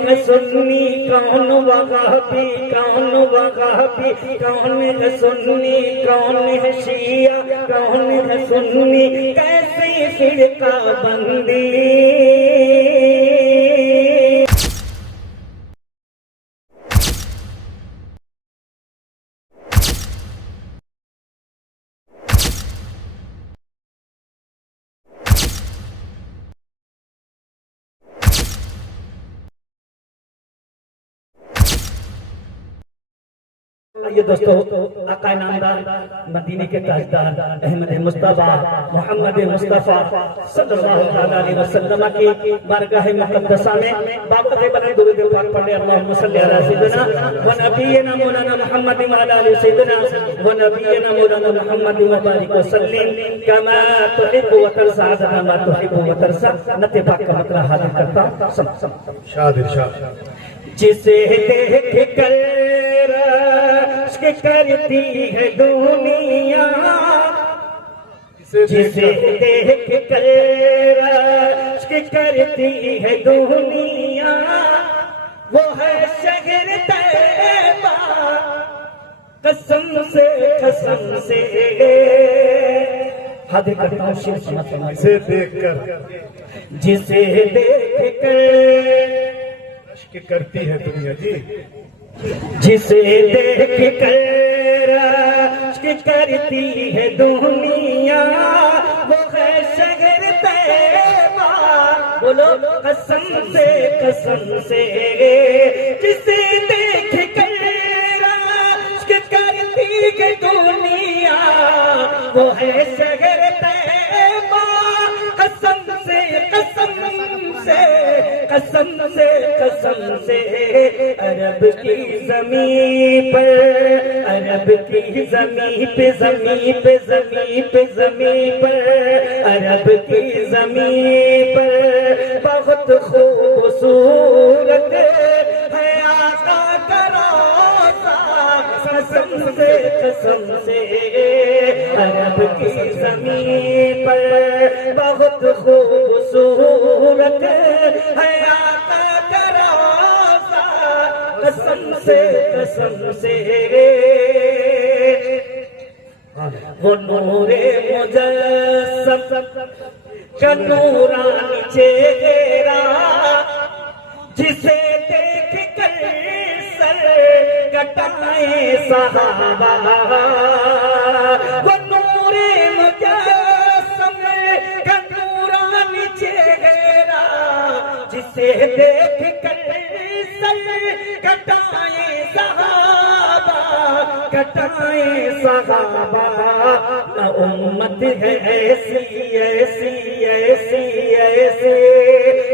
ہے سنی کون وہابی کون وہابی کون ہے سنی کون ہے شیعہ کون ہے سنی کیسی فرقہ بندی یہ دوستو آقا نامدار مدینے کے تاجدار احمد مصطفیٰ محمد مصطفیٰ صلی اللہ علیہ وسلم کی بارگاہ مقدسہ میں باقی بلند درود پاک پڑھے اللہم صلی علی سیدنا و نبینا مولانا محمد وعلی آلہ سیدنا و نبینا مولانا محمد مبارک وسلم کما تحب و ترضى عدد ما تحب و ترضى نت پاک کا مطلب حاضر کرتا شاد ارشاد جسے دیکھ کر عشق کرتی ہے دنیا جسے دیکھ کر عشق کرتی ہے دنیا وہ ہے شہر طیبہ قسم سے حاضر کرتا ہوں شیر سمجھ اسے دیکھ کر جسے دیکھ کر عشق کرتی ہے دنیا جی جسے دیکھ کر عشق کرتی ہے دنیا وہ ہے شہر طیبہ بولو قسم سے جسے دیکھ کر عشق کرتی ہے دنیا وہ ہے شہر طیبہ قسم سے عرب کی زمین پر عرب کی زمین پہ عرب کی زمین پر بہت خوبصورت ہے آقا کا روضہ قسم سے عرب کی زمین پر بہت خوبصورت ہے آقا کا روضہ قسم سے وہ نور مجسم کا نورانی چہرہ جسے دیکھ کر سر کٹائیں صحابہ وہ نور مجسم کا نورانی چہرہ جسے دیکھ کر سر کٹائیں صحابہ نہ امت ہے ایسی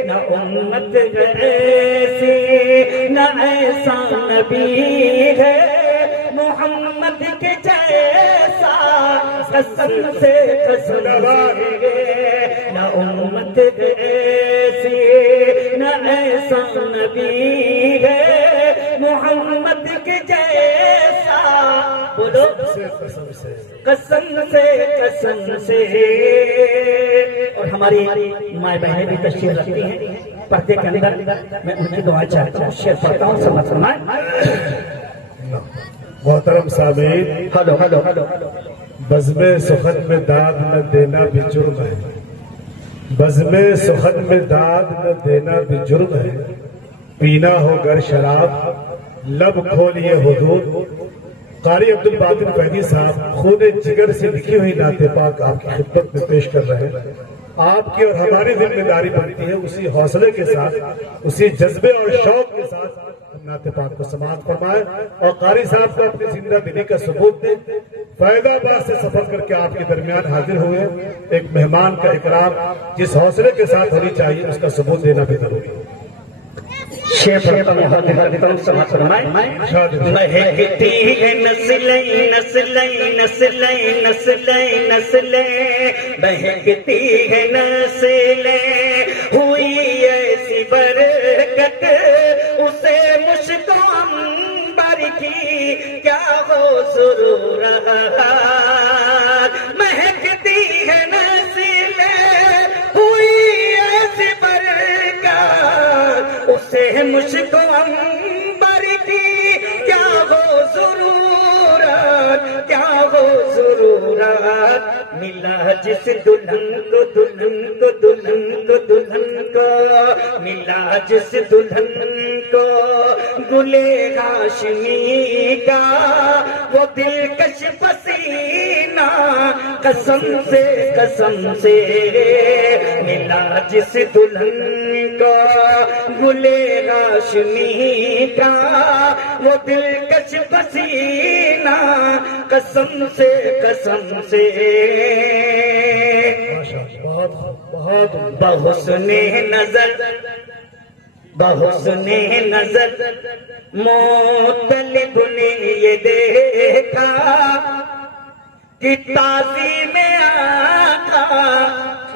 نہ امت ہے ایسی نہ ایسا نبی ہے محمد کے جیسا قسم سے نہ امت ہے ایسی نہ ایسا نبی ہے محمد کے جیسا بولو قسم سے اور ہماری مائیں بہنیں بھی تشریف رکھتی ہیں پردے کے اندر میں ان کی دعا چاہتا ہوں شعر پڑھتا ہوں سمجھ فرمائیں محترم سامعین ہلو بزم سخن میں داد نہ دینا بھی جرم ہے بزم سخن میں داد نہ دینا بھی جرم ہے پینا ہو گر شراب لب کھولیے حدود قاری عبدالباطن فیضی صاحب خون جگر سے لکھی ہوئی نعت پاک آپ کی خدمت میں پیش کر رہے ہیں آپ کی اور ہماری ذمہ داری بنتی ہے اسی حوصلے کے ساتھ اسی جذبے اور شوق کے ساتھ ہم نعت پاک کو سماعت فرمائیں اور قاری صاحب کو اپنی زندہ دلی کا ثبوت دیں فیض آباد سے سفر کر کے آپ کے درمیان حاضر ہوئے ایک مہمان کا اکرام جس حوصلے کے ساتھ ہونی چاہیے اس کا ثبوت دینا بھی ضروری ہے شیخ رحمت اللہ دیتا ہوں سماعت فرمائیں مہکتی ہے نسلیں مہکتی ہے نسلیں ہوئی ایسی برکت اسے مشک عنبر کی کیا ہو ضرورت مہکتی ہے نسلیں ہوئی ایسی برکت اسے مشک عنبر کی کیا ہو ضرورت، کیا ہو ضرورت، ملا جس دلہن کو دلہن کو دلہن کو دلہن کو، ملا جس دلہن کو گلے ہاشمی کا وہ دلکش پسینہ، قسم سے ملا جس دلہن کو گلے ہاشمی کا وہ دلکش پسینہ، قسم سے بحسن نظر مطلب نے یہ دیکھا کہ تعظیم آقا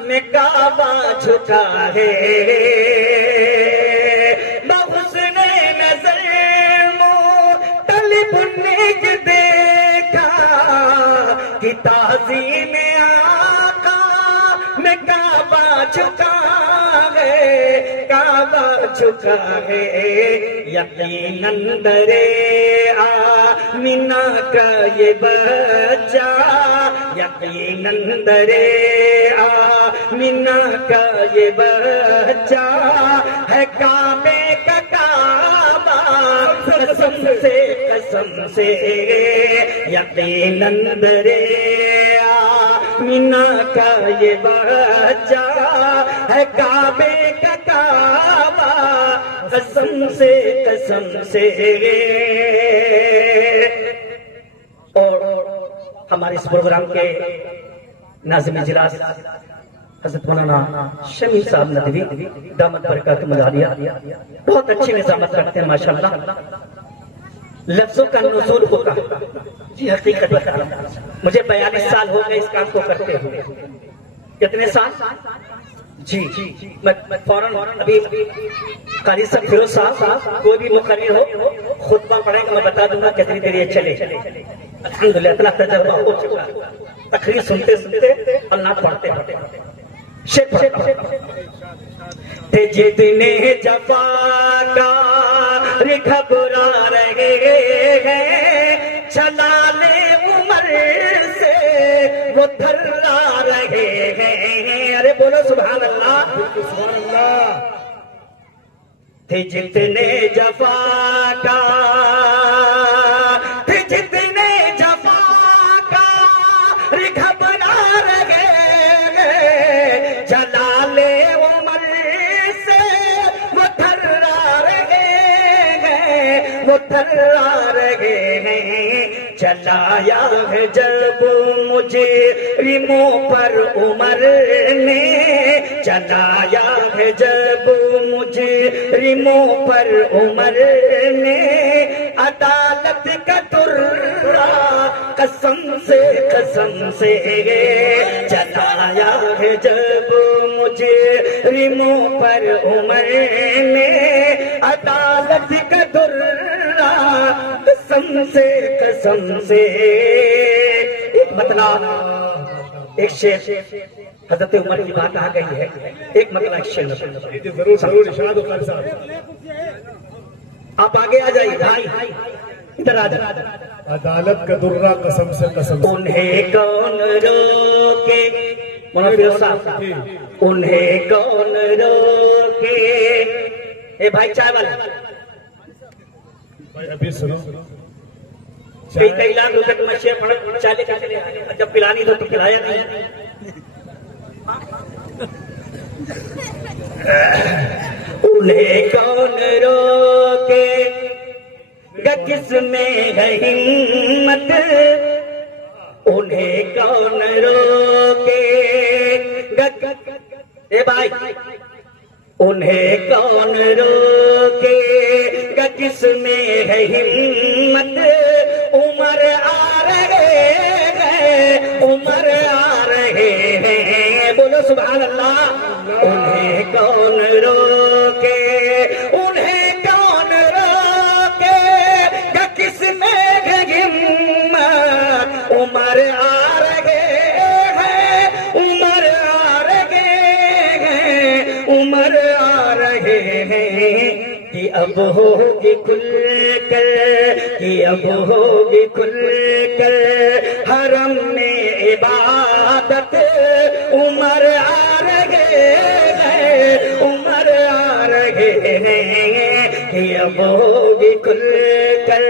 میں کعبہ جھکا ہے، بحسن نظر مطلب نے یہ دیکھا کہ تعظیم آقا میں کعبہ جھکا ہے، کعبہ جھکا ہے، یقیناً درے آمینہ کا یہ بچہ، یقیناً درے آمینہ کا یہ بچہ ہے کعبے کا کعبہ، قسم سے یقیناً درے آمینہ کا یہ بچہ ہے کعبے کا کعبہ، قسم سے اور ہمارے اس پروگرام کے ناظم اجلاس حضرت مولانا شمیع صاحب ندوی دامت برکاتہ العالیہ بہت اچھی نظامت کرتے ہیں ماشاءاللہ، لفظوں کا نزول ہوتا ہے، جی حقیقت بتا رہا ہوں، مجھے 42 سال ہو گئے اس کام کو کرتے ہوئے، کتنے سال؟ جی میں فوراً ابھی قاری صاحب فیروز صاحب کوئی بھی مقرر ہو خطبہ پڑھے گا، میں بتا دوں گا کتنی دیر یہ چلے، الحمدللہ اتنا تجربہ ہو چکا، تقریر سنتے اور نہ پڑھتے شیخ پڑھتا تھے جتنے جفاکار گھبرا رہے ہیں، جلال عمر سے وہ تھرا رہے ہیں، ارے بولو سبحان اللہ، تھے جتنے جفاکار، تھے جتنے جفاکار گھبرا رہے ہیں، جلال عمر سے وہ تھرا رہے ہیں، وہ تھرا رہے ہیں، چلایا ہے جب مجرموں پر عمر نے، چلایا ہے جب مجرموں پر عمر نے، عدالت کا درہ قسم سے چلایا ہے جب مجرموں پر عمر نے، عدالت کا درہ قسم سے ایک مطلب ایک شیخ حضرت عمر کی بات آ گئی ہے، ایک مطلب ایک شیخ ضرور ارشاد و قاری صاحب، آپ آگے آ جائیے بھائی، ادھر آ جائیے، عدالت کا درہ قسم سے انہیں کون روکے، مولانا فیروز صاحب انہیں کون روکے، اے بھائی چائے والا بھائی ابھی سنو، کئی لاکھ روپے تمہیں شیئر پڑھ چالے چلے جب پلانی تو پلایا نہیں، انہیں کون روکے گا کس میں ہے ہمت، انہیں کون روکے گا، اے بھائی انہیں کون روکے گا کس میں ہے ہمت، عمر آ رہے ہیں، عمر آ رہے ہیں، بولو سبحان اللہ، انہیں کون روکے، انہیں کون روکے گا کس میں ہے ہمت، عمر آ رہے ہیں، عمر آ رہے ہیں، عمر آ رہے ہیں، کہ اب ہوگی کھل کر کہ اب ہوگی کھل کر حرم میں عبادت عمر آ رہے ہیں عمر آ رہے ہیں کہ اب ہوگی کھل کر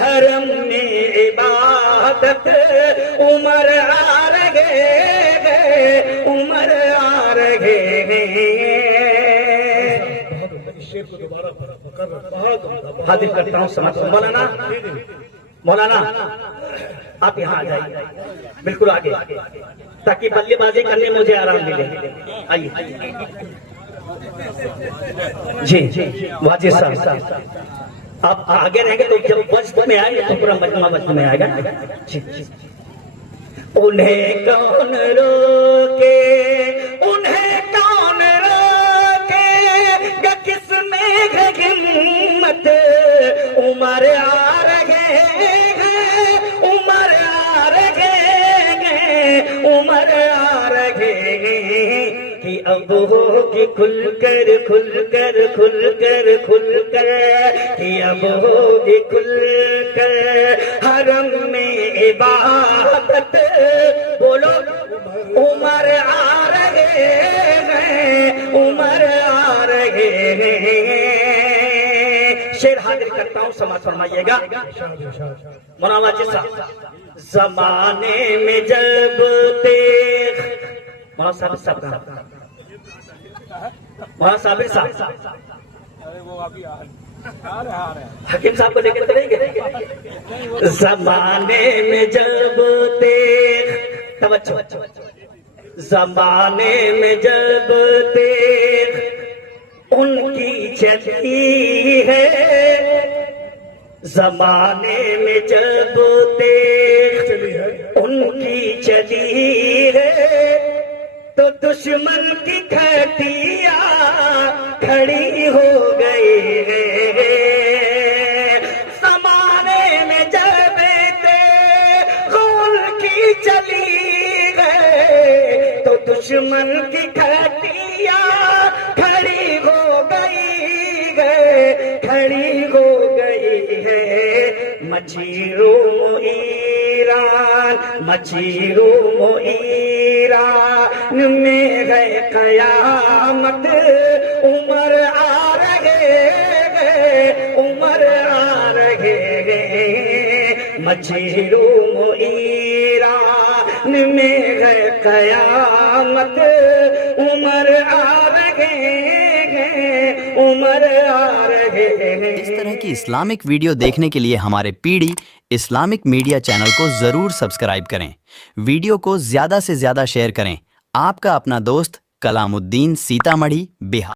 حرم میں عبادت عمر آ رہے ہیں عمر آ رہے ہیں حاضر کرتا ہوں سماعت مولانا مولانا آپ یہاں آ جائیے بالکل آگے تاکہ بلے بازی کرنے مجھے آرام ملے آئیے جی واجد صاحب آپ آگے رہیں گے تو جب وسط میں آئے تو پورا مجمع وسط میں آئے گا جی انہیں کون روکے انہیں کون روکے گا کس میں ہے ہمت عمر آ رہے ہیں عمر آ رہے ہیں عمر آ رہے ہیں کہ اب ہوگی کھل کر کھل کر کھل کر کھل کر کہ اب ہوگی کھل کر حرم میں عبادت بولو عمر آ رہے ہیں عمر آ رہے ہیں شعر حاضر کرتا ہوں سماعت فرمائیے گا مولانا واجد صاحب زمانے میں جب دیکھ مولانا صاحب مولانا صابر صاحب حکیم صاحب کو لے کے چلیں گے زمانے میں جب دیکھ توجہ زمانے میں جب دیکھ ان کی چلی ہے زمانے میں جب دیکھ ان کی چلی ہے تو دشمن کی کھٹیا کھڑی ہو گئی ہے زمانے میں جب غول کی چلی ہے تو دشمن کی کھٹیا کھڑی ہو گئی ہے کھڑی ہو گئی ہے مچیرو ایران مچیرو ایران میں ہے قیامت عمر آ رہے ہیں عمر آ رہے ہیں مچیرو ایران میں ہے قیامت عمر آ رہے ہیں عمر آ رہے ہیں اس طرح کی اسلامک ویڈیو دیکھنے کے لیے ہمارے P D Islamic media channel کو ضرور سبسکرائب کریں ویڈیو کو زیادہ سے زیادہ شیئر کریں آپ کا اپنا دوست کلام الدین سیتامڑھی بہار